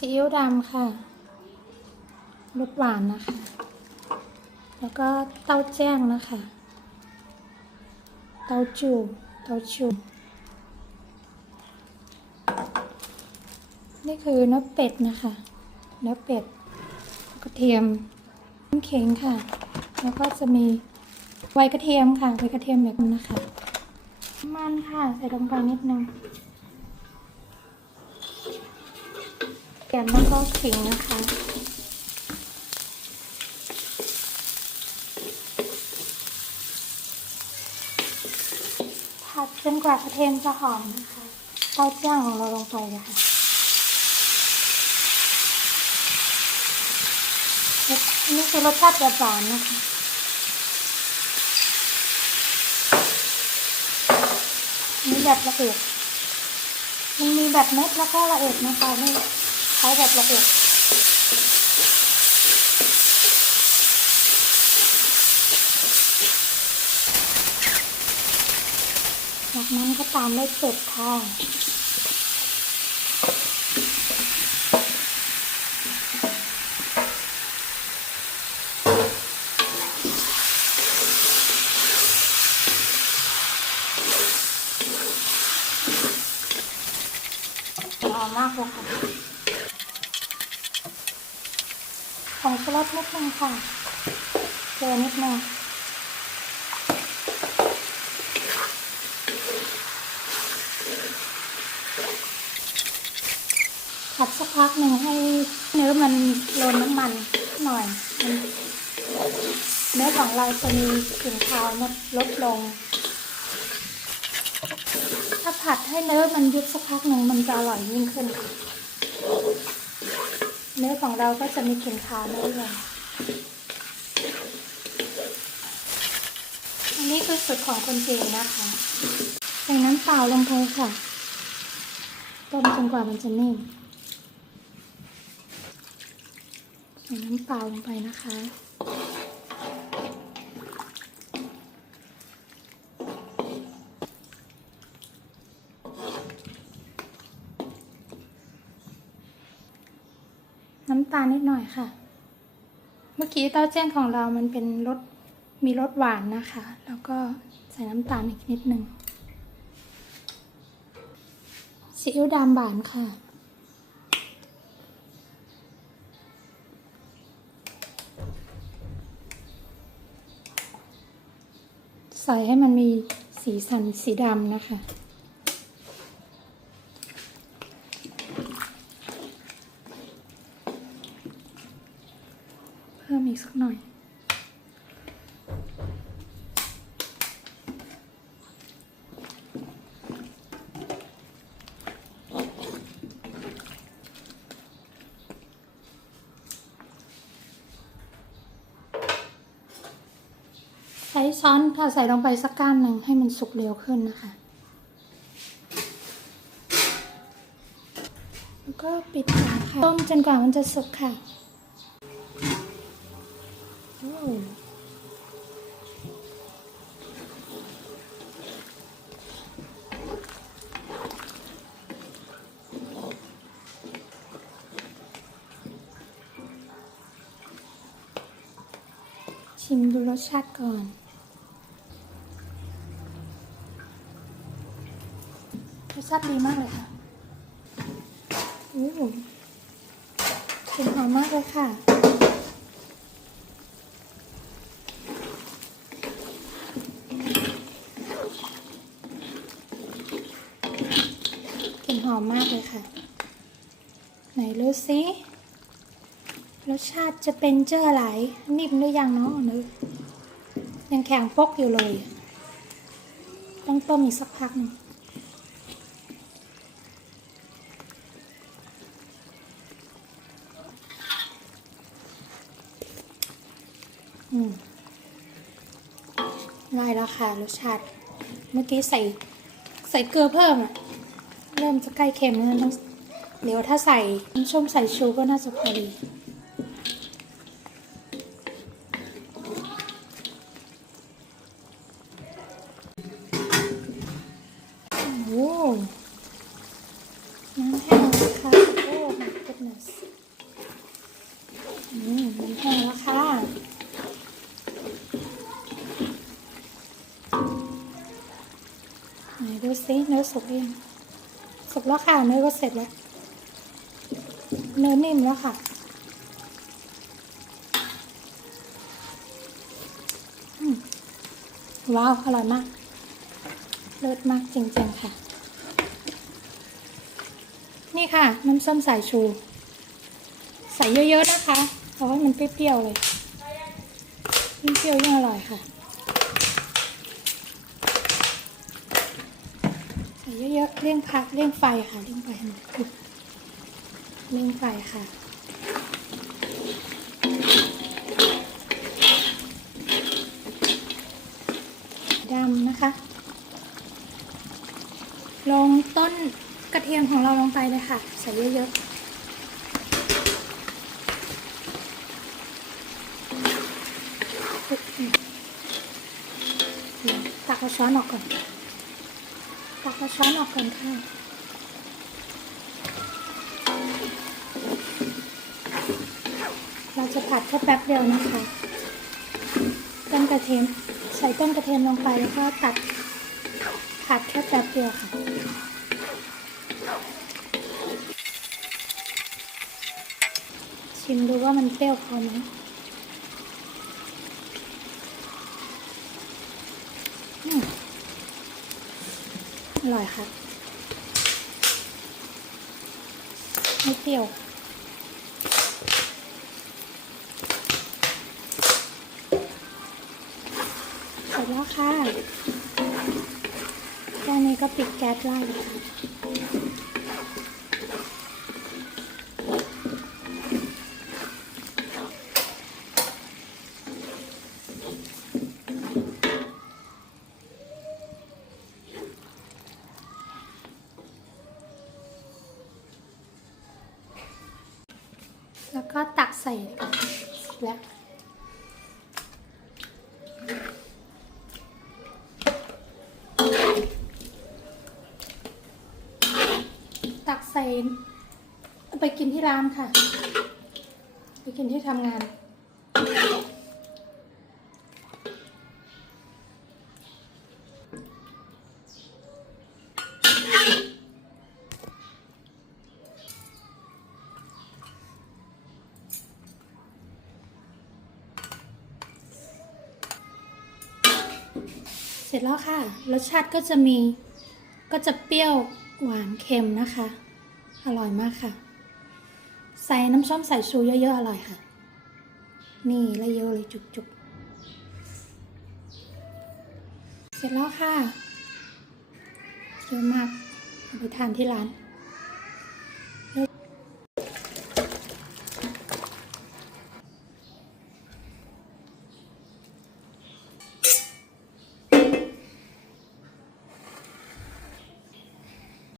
ซีอิ๊วดำค่ะรสหวานนะคะ แล้วก็เต้าแจ้งนะคะ เต้าจูเต้าจูนี่คือเนื้อเป็ดนะคะ เนื้อเป็ดกระเทียมน้ำเข็งค่ะ แล้วก็จะมีไวกระเทียมค่ะไวกระเทียมแบบนี้นะคะ มันค่ะ ใส่ลงไปนิดนึง ยมแล้วก็ขิงนะคะ ผัดจนกว่ากระเทียมจะหอมนะคะเต้าเจี้ยงของเราลงไปเลยค่ะอันนี้คือรสชาติแบบหวานนะคะมีแบบละเอียดมันมีแบบเม็ดแล้วก็ละเอียดนะคะนี่ ใช้แบบละเอียดจากนั้นก็ตามด้วยเป็ดค่ะหอมมาก ของชูรสนิดนึงค่ะเกลือนิดนึงผัดสักพักหนึ่งให้เนื้อมันโลนน้ำมันหน่อยมันเนื้อของเราจะมีกลิ่นคาวลดลง ถ้าผัดให้เนื้อมันยุบสักพักหนึ่งมันจะอร่อยยิ่งขึ้นค่ะ เนื้อของเราก็จะมีเข็มขาวด้วยอันนี้คือสูตรของคนจีนนะคะใส่น้ำเปล่าลงไปค่ะต้มจนกว่ามันจะนิ่มใส่น้ำเปล่าลงไปนะคะ น้ำตาลนิดหน่อยค่ะ เมื่อกี้เต้าแจ้งของเรามันเป็นรสมีรสหวานนะคะ แล้วก็ใส่น้ำตาลอีกนิดหนึ่งซีอิ๊วดำหวานค่ะ ใส่ให้มันมีสีสันสีดำนะคะ พิ่มอีกสักหน่อย ใช้ช้อนค่ะใส่ลงไปสักก้านหนึ่งให้มันสุกเร็วขึ้นนะคะ แล้วก็ปิดฝาค่ะ ต้มจนกว่ามันจะสุกค่ะ โอ้ ชิมดูรสชาติก่อน รสชาติดีมากเลยค่ะโอ้กลิ่นหอมมากเลยค่ะ กลิ่นหอมมากเลยค่ะ ไหนรู้สิ รสชาติจะเป็นเจ้อไหลนิ่มหรือยังเนาะเนอยังแข็งปกอยู่เลย ต้องต้มอีกสักพักหนึงอืมได้แล้วค่ะรสชาติ เมื่อกี้ใส่ใส่เกลือเพิ่มอะเริ่มจะใกล้เค็มแล้วเดี๋ยวถ้าใส่น้ำส้มสายชูก็น่าจะพอดี มัแห้งแล้วค่ะไหนดูสิเนื้อสุกยังสุกแล้วค่ะเนื้อก็เสร็จแล้วเนื้อนิ่มแล้วค่ะว้าว อร่อยมาก เลิศมากจริง ๆ ค่ะ นี่ค่ะ น้ำส้มสายชู ใส่เยอะ ๆ นะคะ เพราะว่ามันเปรี้ยวๆเลยยิ่งเปรี้ยวยิ่งอร่อยค่ะใส่เยอะๆเร่งพักเร่งไฟค่ะเร่งไฟให้มันขึ้นเร่งไฟค่ะดำนะคะ ลงต้นกระเทียมของเราลงไปเลยค่ะ ใส่เยอะๆตักเอา ช้อนออกก่อนตักเอาช้อนออกก่อนค่ะเราจะผัดแค่แป๊บเดียวนะคะต้นกระเทียมใส่ต้นกระเทียมลงไปแล้วก็ตัดผัดแค่แป๊บเดียวค่ะชิมดูว่ามันเปรี้ยวพอไหมอืมอ ร่อยค่ะ ไม่เปรี้ยว เสร็จแล้วค่ะแค่นี้ก็ปิดแก๊สไล่เลยค่ะ ใส่แล้วตักใส่ไปกินที่ร้านค่ะ ไปกินที่ทำงาน เสร็จแล้วค่ะ รสชาติก็จะมีก็จะเปรี้ยวหวานเค็มนะคะ อร่อยมากค่ะ ใส่น้ำส้มสายชูเยอะๆอร่อยค่ะ นี่ละเยอะเลยจุกๆ เสร็จแล้วค่ะเยอะมากไปทานที่ร้าน